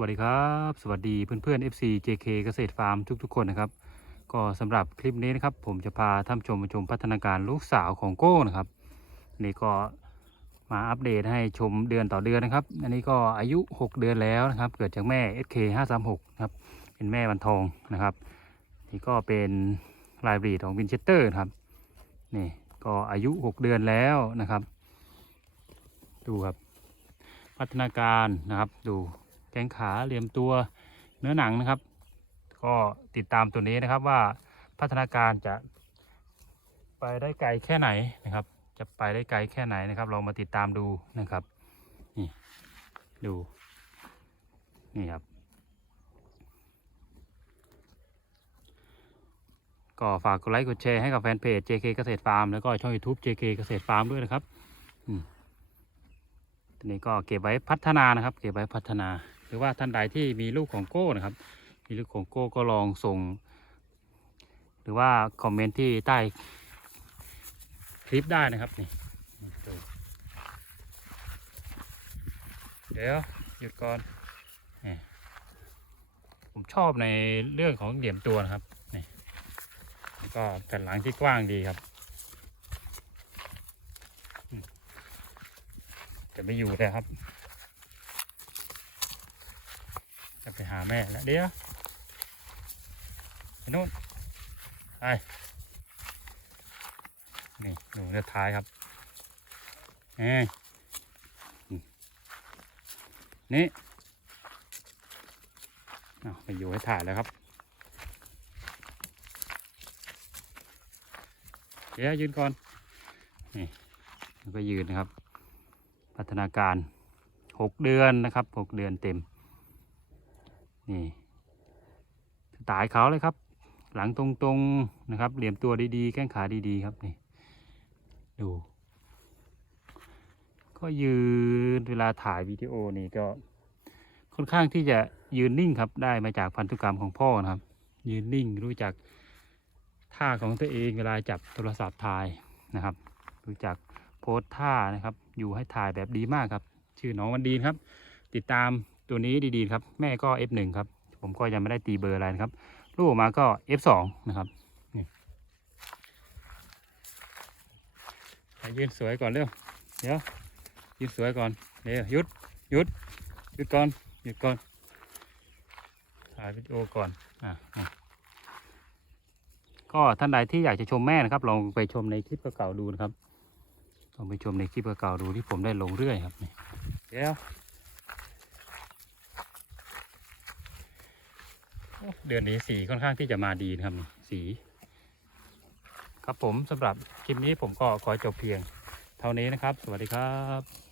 วัสดีครับ สวัสดีเพื่อนๆ FC JK เกษตรฟาร์มทุก ๆ คนนะครับ ก็สำหรับคลิปนี้นะครับ ผมจะพาท่านชมมาชมพัฒนาการลูกสาวของโก้นะครับนี่ก็มาอัปเดตให้ชมเดือนต่อเดือนนะครับ อันนี้ก็อายุ 6 เดือนแล้วนะครับ เกิดจากแม่ SK 536ครับเป็นแม่วันทองนะครับ นี่ก็เป็นลายบรีดของวินเชสเตอร์ครับนี่ก็อายุ 6 เดือนแล้วนะครับ ดูครับ พัฒนาการนะครับดู กงขาเหลี่ยมตัวเนื้อหนังนะครับ ก็ติดตามตัวนี้นะครับว่าพัฒนาการจะ ไปได้ไกลแค่ไหนนะครับ จะไปได้ไกลแค่ไหนนะครับลองมาติดตามดูนะครับนี่ดูนี่ครับก็ฝากกดไลค์กดแชร์ให้กับแฟนเพจ JK เกษตรฟาร์มแล้วก็ช่อง YouTube JK เกษตรฟาร์มด้วยนะครับอืมทีนี้ก็เก็บไว้พัฒนานะครับ เก็บไว้พัฒนา หรือว่าท่านใดที่มีลูกของโก้นะครับ มีลูกของโก้ก็ลองส่ง หรือว่าคอมเมนต์ที่ใต้คลิปได้นะครับนี่เดี๋ยวหยุดก่อนผมชอบในเรื่องของเหลี่ยมตัวนะครับนี่ก็แผ่นหลังที่กว้างดีครับจะไม่อยู่เลยครับ จะไปหาแม่แล้วเดี๋ยวไปนู่นไปนี่หนูเลือดท้ายครับเอ้นี่นี่เอาไปอยู่ให้ถ่ายแล้วครับเดี๋ยวยืนก่อน นี่ก็ยืนนะครับ พัฒนาการหกเดือนนะครับหกเดือนเต็ม นี่สไตล์เขาเลยครับ หลังตรงๆนะครับ เหลี่ยมตัวดีๆ แข้งขาดีๆครับนี่ ดู ก็ยืนเวลาถ่ายวิดีโอนี่ก็ค่อนข้างที่จะยืนนิ่งครับ ได้มาจากพันธุกรรมของพ่อนะครับ ยืนนิ่งรู้จักท่าของตัวเองเวลาจับโทรศัพท์ถ่ายนะครับ รู้จักโพสท่านะครับ อยู่ให้ถ่ายแบบดีมากครับ ชื่อน้องวันดีนครับ ติดตาม ตัวนี้ดีๆครับ แม่ก็ F1 ครับ ผมก็ยังไม่ได้ตีเบอร์อะไรนะครับ ลูกออกมาก็ F2 นะครับนี่ยืนสวยก่อนเร็วเดี๋ยวยืนสวยก่อนเดี๋ยวหยุดหยุดหยุดก่อนหยุดก่อนถ่ายวิดีโอก่อนอะอะก็ท่านใดที่อยากจะชมแม่นะครับ ลองไปชมในคลิปเก่าๆดูนะครับลองไปชมในคลิปเก่าๆดูที่ผมได้ลงเรื่อยครับนี่เดี๋ยว เดือนนี้สีค่อนข้างที่จะมาดีนะครับสี ครับผมสำหรับคลิปนี้ผมก็ขอจบเพียง เท่านี้นะครับ สวัสดีครับ